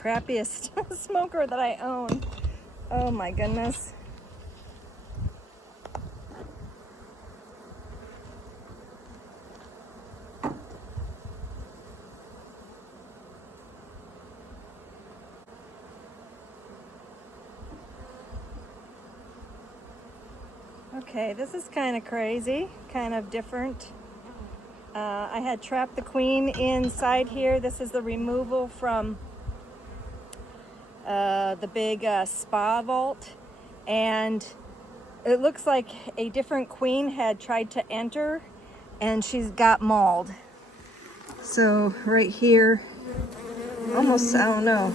crappiest smoker that I own. Oh my goodness. Okay, this is kind of crazy, kind of different. I had trapped the queen inside here. This is the removal from the big spa vault, and it looks like a different queen had tried to enter and she's got mauled. So right here, almost, I don't know.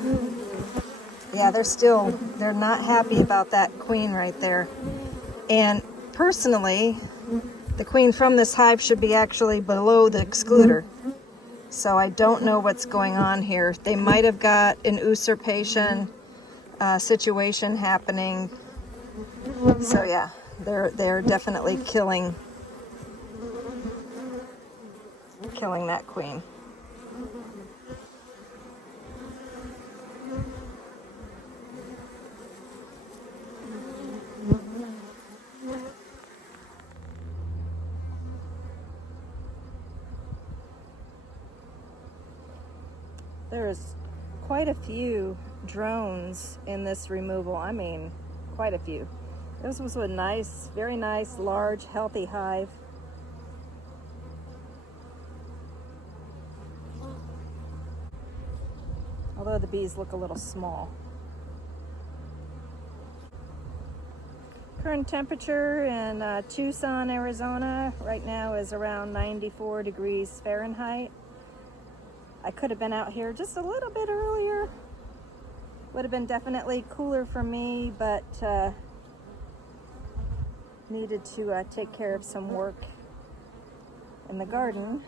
Yeah, they're not happy about that queen right there. And personally, the queen from this hive should be actually below the excluder. So I don't know what's going on here. They might have got an usurpation situation happening. So yeah, they're definitely killing that queen. There's quite a few drones in this removal. I mean, quite a few. This was a nice, very nice, large, healthy hive. Although the bees look a little small. Current temperature in Tucson, Arizona right now is around 94 degrees Fahrenheit. I could have been out here just a little bit earlier. Would have been definitely cooler for me, but needed to take care of some work in the garden.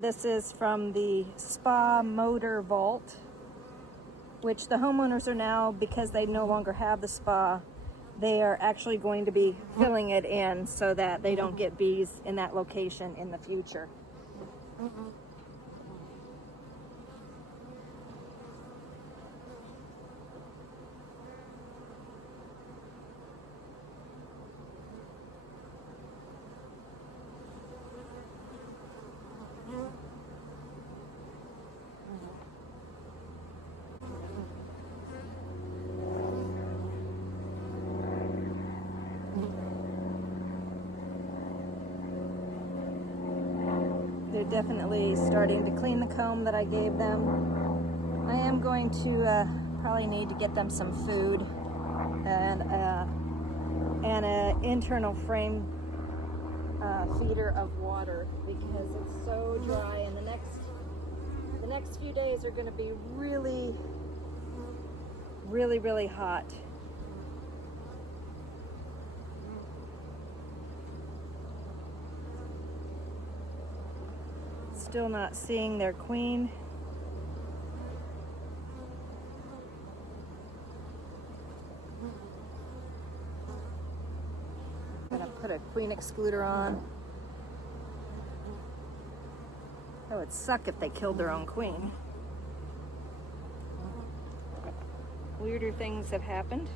This is from the spa motor vault, which the homeowners are now, because they no longer have the spa, they are actually going to be filling it in so that they don't get bees in that location in the future. They're definitely starting to clean the comb that I gave them. I am going to probably need to get them some food and an internal frame feeder of water, because it's so dry, and the next few days are going to be really, really, really hot. Still not seeing their queen. I'm gonna put a queen excluder on. That would suck if they killed their own queen. Weirder things have happened.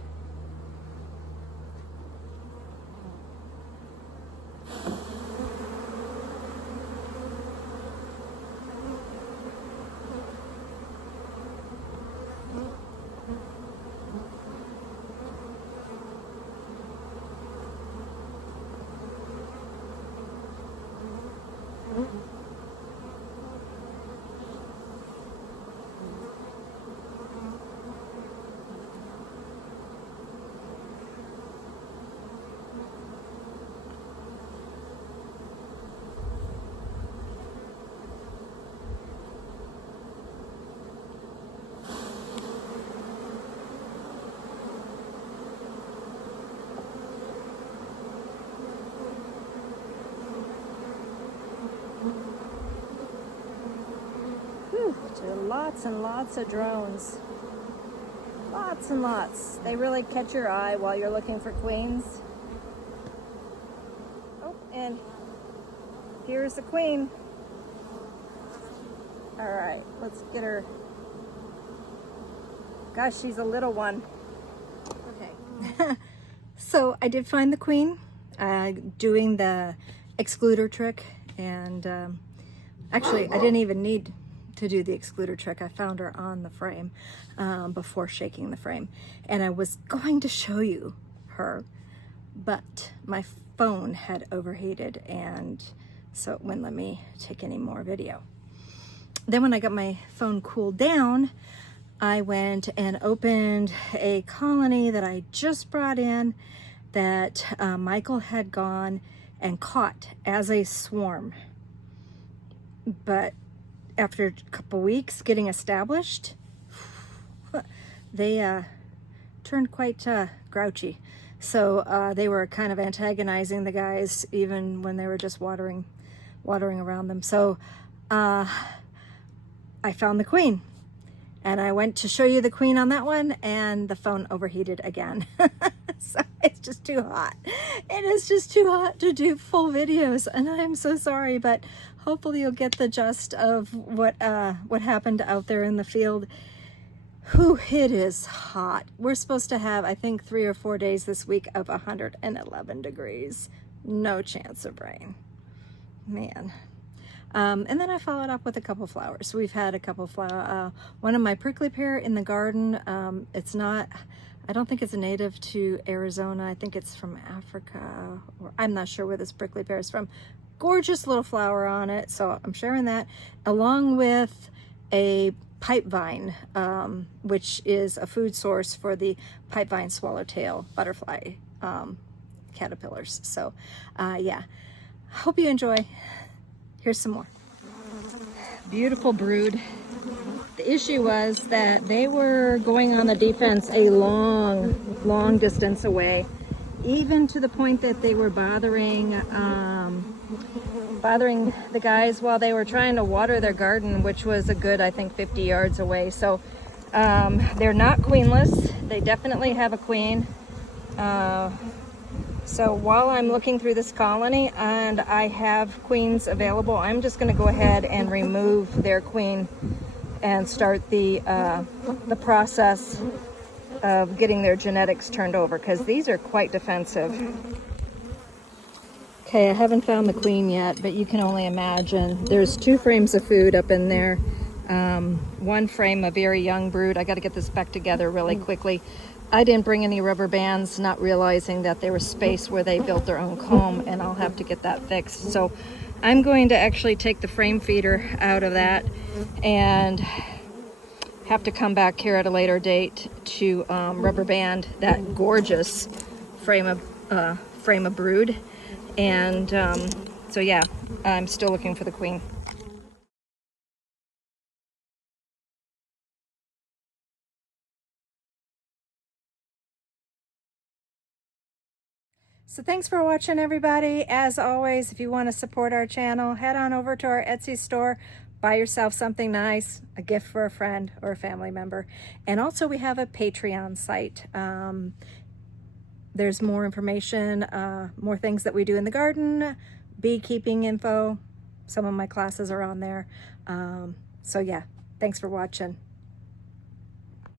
There are lots and lots of drones. Lots and lots. They really catch your eye while you're looking for queens. Oh, and here's the queen. All right, let's get her Gosh, she's a little one. Okay. So I did find the queen doing the excluder trick, and actually I didn't even need to do the excluder trick. I found her on the frame before shaking the frame, and I was going to show you her, but my phone had overheated, and so it wouldn't let me take any more video. Then when I got my phone cooled down, I went and opened a colony that I just brought in that Michael had gone and caught as a swarm. But after a couple weeks getting established, they turned quite grouchy. So they were kind of antagonizing the guys even when they were just watering around them. So I found the queen, and I went to show you the queen on that one, and the phone overheated again. So it's just too hot. It is just too hot to do full videos, and I'm so sorry, but hopefully you'll get the gist of what happened out there in the field. Whew, it is hot. We're supposed to have, I think, 3 or 4 days this week of 111 degrees. No chance of rain. Man. And then I followed up with a couple flowers. We've had a couple flowers. One of my prickly pear in the garden. It's not, I don't think it's native to Arizona. I think it's from Africa, or I'm not sure where this prickly pear is from. Gorgeous little flower on it. So I'm sharing that along with a pipe vine, which is a food source for the pipe vine swallowtail butterfly caterpillars. So yeah, hope you enjoy. Here's some more. Beautiful brood. The issue was that they were going on the defense a long distance away, even to the point that they were bothering the guys while they were trying to water their garden, which was a good, I think, 50 yards away. So they're not queenless. They definitely have a queen. So while I'm looking through this colony and I have queens available, I'm just going to go ahead and remove their queen and start the process of getting their genetics turned over, because these are quite defensive. Okay, I haven't found the queen yet, but you can only imagine. There's 2 frames of food up in there. One frame, a very young brood. I got to get this back together really quickly. I didn't bring any rubber bands, not realizing that there was space where they built their own comb, and I'll have to get that fixed. So I'm going to actually take the frame feeder out of that and have to come back here at a later date to rubber band that gorgeous frame of brood. And so yeah, I'm still looking for the queen. So thanks for watching, everybody. As always, if you want to support our channel, head on over to our Etsy store, buy yourself something nice, a gift for a friend or a family member. And also we have a Patreon site. There's more information, more things that we do in the garden, beekeeping info. Some of my classes are on there. So yeah, thanks for watching.